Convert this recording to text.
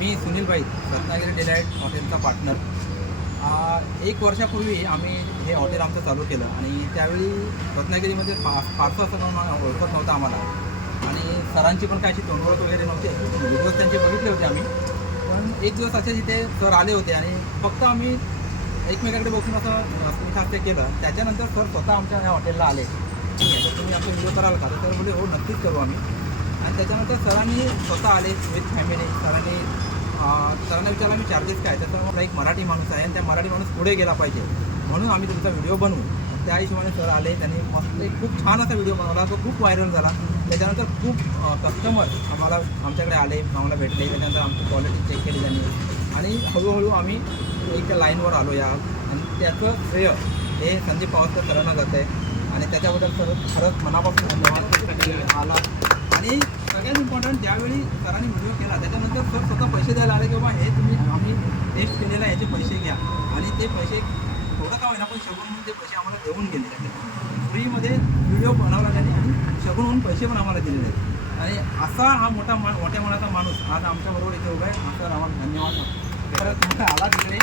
मी सुनील भाई, रत्नागिरी डिलाईट हॉटेलचा पार्टनर. 1 वर्षापूर्वी आम्ही हे हॉटेल आमचं चालू केलं आणि त्यावेळी रत्नागिरीमध्ये फारसं असं ओळखत नव्हतं आम्हाला आणि सरांची पण काय अशी तोंडओळख वगैरे नव्हती. व्हिडिओज त्यांचे बघितले होते आम्ही. पण एक दिवस असे तिथे सर आले होते आणि फक्त आम्ही एकमेकाकडे बसून असं स्मितहास्य केलं. त्याच्यानंतर सर स्वतः आमच्या ह्या हॉटेलला आले. तर तुम्ही आमचा व्हिडिओ कराल का? तर बोलले हो नक्कीच करू आम्ही. आणि त्याच्यानंतर सरांनी स्वतः आले विथ फॅमिली. सरांना विचारलं मी चार्जेस काय, तर मला एक मराठी माणूस आहे आणि त्या मराठी माणूस पुढे गेला पाहिजे म्हणून आम्ही तुमचा व्हिडिओ बनवू. त्या हिशोबाने सर आले. त्यांनी मस्त एक खूप छान असा व्हिडिओ बनवला. तो खूप व्हायरल झाला. त्याच्यानंतर खूप कस्टमर आमच्याकडे आले, आम्हाला भेटले. त्याच्यानंतर आमची क्वालिटी चेक केली त्यांनी आणि हळूहळू आम्ही एक लाईनवर आलो या. आणि त्याचं श्रेय हे संदीप पावसकर सरांना जातं आहे आणि त्याच्याबद्दल सर खरंच मनापासून धन्यवाद आला. आणि सगळ्यात इम्पॉर्टंट ज्यावेळी सरांनी व्हिडिओ केला त्याच्यानंतर सर स्वतः पैसे द्यायला आले की बाबा हे तुम्ही आम्ही टेस्ट केलेला याचे पैसे घ्या. आणि ते पैसे थोडं का होईना पण शगून म्हणून ते पैसे आम्हाला देऊन गेले. फ्रीमध्ये व्हिडिओ बनवला त्यांनी आणि शगून म्हणून पैसे पण आम्हाला दिलेले आहेत. आणि असा हा मोठ्या मनाचा माणूस आज आमच्याबरोबर इथे उभा आहे. सर आम्हाला धन्यवाद. खरंच तुमचा आला तिकडे.